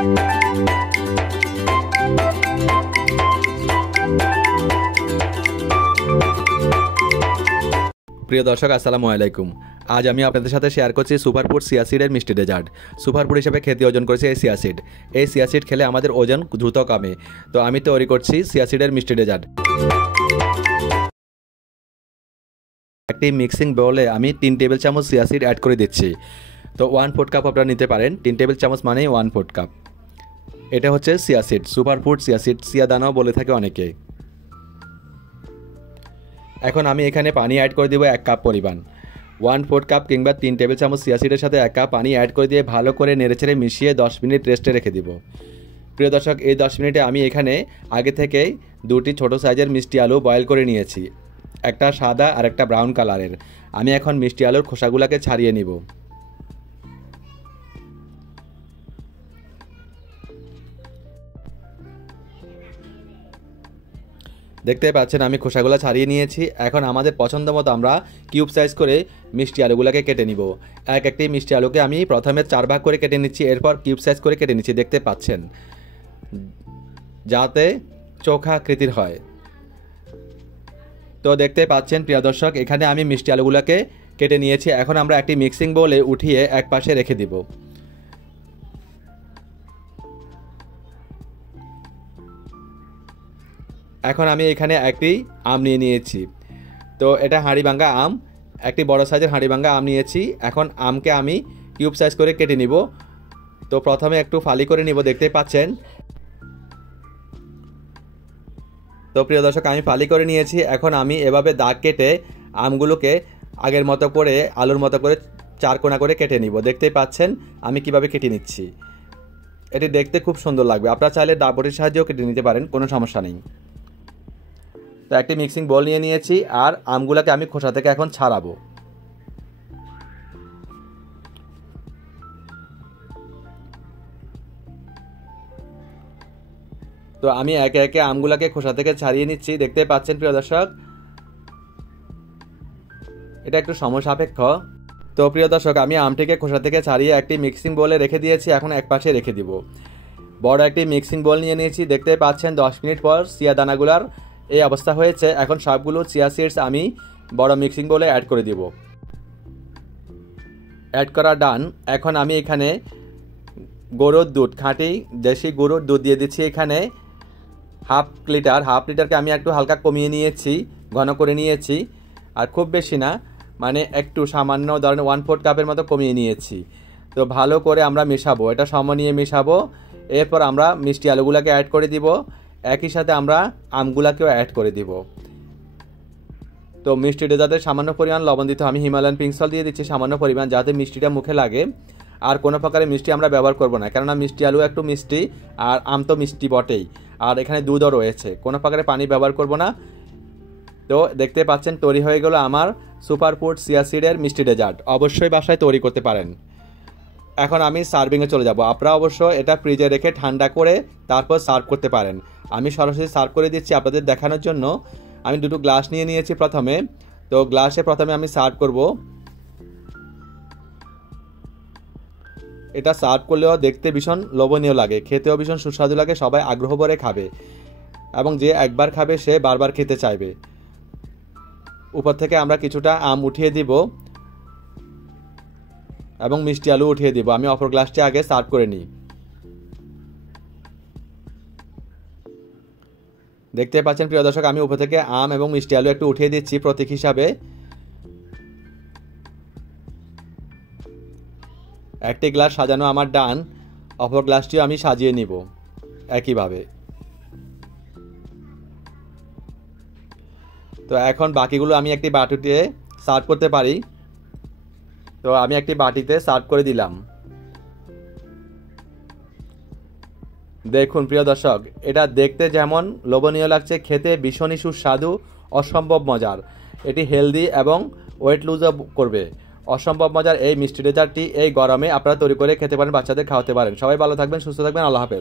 প্রিয় দর্শক, আসসালামু আলাইকুম। আজ আমি আপনাদের সাথে শেয়ার করছি সুপারফুড চিয়া সিডের মিষ্টি ডেজার্ট। সুপারফুড হিসেবে খ্যাতি অর্জন করেছে এই চিয়া সিড। এই চিয়া সিড খেলে আমাদের ওজন দ্রুত কমে। তো আমি তৈরি করছি চিয়া সিডের মিষ্টি ডেজার্ট। একটি মিক্সিং বোলে আমি 3 টেবিল চামচ চিয়া সিড অ্যাড করে দিচ্ছি। তো 1/4 কাপ আপনারা নিতে পারেন। 3 টেবিল চামচ মানেই 1/4 কাপ। এটা হচ্ছে chia seed, superfood chia seed, chia দানাও বলে থাকে অনেকে। এখন আমি এখানে পানি অ্যাড করে দেবো 1 কাপ পরিমাণ। 1/4 কাপ কিংবা 3 টেবিল চামচ চিয়া সিডের সাথে 1 কাপ পানি অ্যাড করে দিয়ে ভালো করে নেড়েচেড়ে মিশিয়ে 10 মিনিট রেস্টে রেখে দিব। প্রিয় দর্শক, এই 10 মিনিটে আমি এখানে আগে থেকেই 2টি ছোটো সাইজের মিষ্টি আলু বয়েল করে নিয়েছি, একটা সাদা আর একটা ব্রাউন কালারের। আমি এখন মিষ্টি আলুর খোসাগুলোকে ছাড়িয়ে নিব। দেখতে পাচ্ছেন আমি খোসাগুলো ছাড়িয়ে নিয়েছি। এখন আমাদের পছন্দ মতো আমরা কিউব সাইজ করে মিষ্টি আলুগুলোকে কেটে নিব। একটি মিষ্টি আলুকে আমি প্রথমে 4 ভাগ করে কেটে নিচ্ছি, এরপর কিউব সাইজ করে কেটে নিচ্ছি। দেখতে পাচ্ছেন যাতে চোখা আকৃতির হয়। তো দেখতে পাচ্ছেন প্রিয় দর্শক, এখানে আমি মিষ্টি আলুগুলোকে কেটে নিয়েছি। এখন আমরা একটি মিক্সিং বোলে উঠিয়ে এক পাশে রেখে দিব। এখন আমি এখানে একটি আম নিয়ে নিয়েছি। তো এটা হাঁড়িভাঙ্গা আম, একটি বড় সাইজের হাঁড়িভাঙ্গা আম নিয়েছি। এখন আমকে আমি কিউব সাইজ করে কেটে নিব। তো প্রথমে একটু ফালি করে নিব, দেখতে পাচ্ছেন। তো প্রিয় দর্শক, আমি ফালি করে নিয়েছি। এখন আমি এভাবে দাগ কেটে আমগুলোকে আগের মতো করে আলুর মতো করে 4 কোণা করে কেটে নিব। দেখতেই পাচ্ছেন আমি কিভাবে কেটে নিচ্ছি। এটি দেখতে খুব সুন্দর লাগবে। আপনারা চাইলে দাবটির সাহায্যেও কেটে নিতে পারেন, কোনো সমস্যা নেই। তো একটি মিক্সিং বোল নিয়ে নিয়েছি আর আমগুলোকে আমি খোসা থেকে এখন ছাড়াবো। তো আমি একে একে আমগুলোকে খোসা থেকে ছাড়িয়ে নিচ্ছি। দেখতে পাচ্ছেন প্রিয় দর্শক, এটা একটু সময় সাপেক্ষ। তো প্রিয় দর্শক, আমি আমটিকে খোসা থেকে ছাড়িয়ে একটি মিক্সিং বোলে রেখে দিয়েছি। এখন এক পাশে রেখে দিব। বড় একটি মিক্সিং বোল নিয়ে নিয়েছি। দেখতে পাচ্ছেন 10 মিনিট পর চিয়া দানাগুলার এই অবস্থা হয়েছে। এখন সবগুলো চিয়া সিডস আমি বড় মিক্সিং বোলে অ্যাড করে দিব। অ্যাড করা ডান। এখন আমি এখানে গরুর দুধ, খাঁটি দেশি গরুর দুধ দিয়ে দিচ্ছি। এখানে হাফ লিটারকে আমি একটু হালকা কমিয়ে নিয়েছি, ঘন করে নিয়েছি। আর খুব বেশি না, মানে একটু সামান্য, ধরেন 1/4 কাপের মতো কমিয়ে নিয়েছি। তো ভালো করে আমরা মেশাবো, এটা সমনিয়ে মেশাবো। এরপর আমরা মিষ্টি আলুগুলোকে অ্যাড করে দিব। একই সাথে আমরা আমগুলাকেও অ্যাড করে দিব। তো মিষ্টি ডেজার্টে সামান্য পরিমাণ লবণ দিতে, আমি হিমালয়ান পিঙ্ক সল্ট দিয়ে দিচ্ছি সামান্য পরিমাণ, যাতে মিষ্টিটা মুখে লাগে। আর কোনো প্রকারের মিষ্টি আমরা ব্যবহার করব না, কেননা মিষ্টি আলু একটু মিষ্টি আর আম তো মিষ্টি বটেই। আর এখানে দুধও রয়েছে, কোনো প্রকারের পানি ব্যবহার করব না। তো দেখতে পাচ্ছেন তৈরি হয়ে গেল আমার সুপারফুড চিয়া সিডের মিষ্টি ডেজার্ট। অবশ্যই বাসায় তৈরি করতে পারেন। এখন আমি সার্ভিংয়ে চলে যাব। আপনারা অবশ্য এটা ফ্রিজে রেখে ঠান্ডা করে তারপর সার্ভ করতে পারেন। আমি সরাসরি সার্ভ করে দিচ্ছি আপনাদের দেখানোর জন্য। আমি 2টো গ্লাস নিয়ে নিয়েছি প্রথমে। তো গ্লাসে প্রথমে আমি সার্ভ করব। এটা সার্ভ করলেও দেখতে ভীষণ লোভনীয় লাগে, খেতেও ভীষণ সুস্বাদু লাগে। সবাই আগ্রহ ভরে খাবে এবং যে একবার খাবে সে বারবার খেতে চাইবে। উপর থেকে আমরা কিছুটা আম উঠিয়ে দিব এবং মিষ্টি আলু উঠিয়ে দিব। আমি অপর গ্লাসটি আগে সার্ভ করে নিই। দেখতে পাচ্ছেন প্রিয় দর্শক, আমি উপর থেকে আম এবং মিষ্টি আলু একটু উঠিয়ে দিচ্ছি প্রতীক হিসাবে। একটি গ্লাস সাজানো আমার ডান, অপর গ্লাসটিও আমি সাজিয়ে নিব একইভাবে। তো এখন বাকিগুলো আমি একটি বাটিতে সার্ভ করতে পারি। তো আমি একটি বাটিতে সার্ভ করে দিলাম। দেখুন প্রিয় দর্শক, এটা দেখতে যেমন লোভনীয় লাগছে, খেতে ভীষণই সুস্বাদু, অসম্ভব মজার। এটি হেলদি এবং ওয়েট লুজও করবে। অসম্ভব মজার এই মিষ্টি ডেজার্টটি এই গরমে আপনারা তৈরি করে খেতে পারেন, বাচ্চাদের খাওয়াতে পারেন। সবাই ভালো থাকবেন, সুস্থ থাকবেন। আল্লাহ হাফেজ।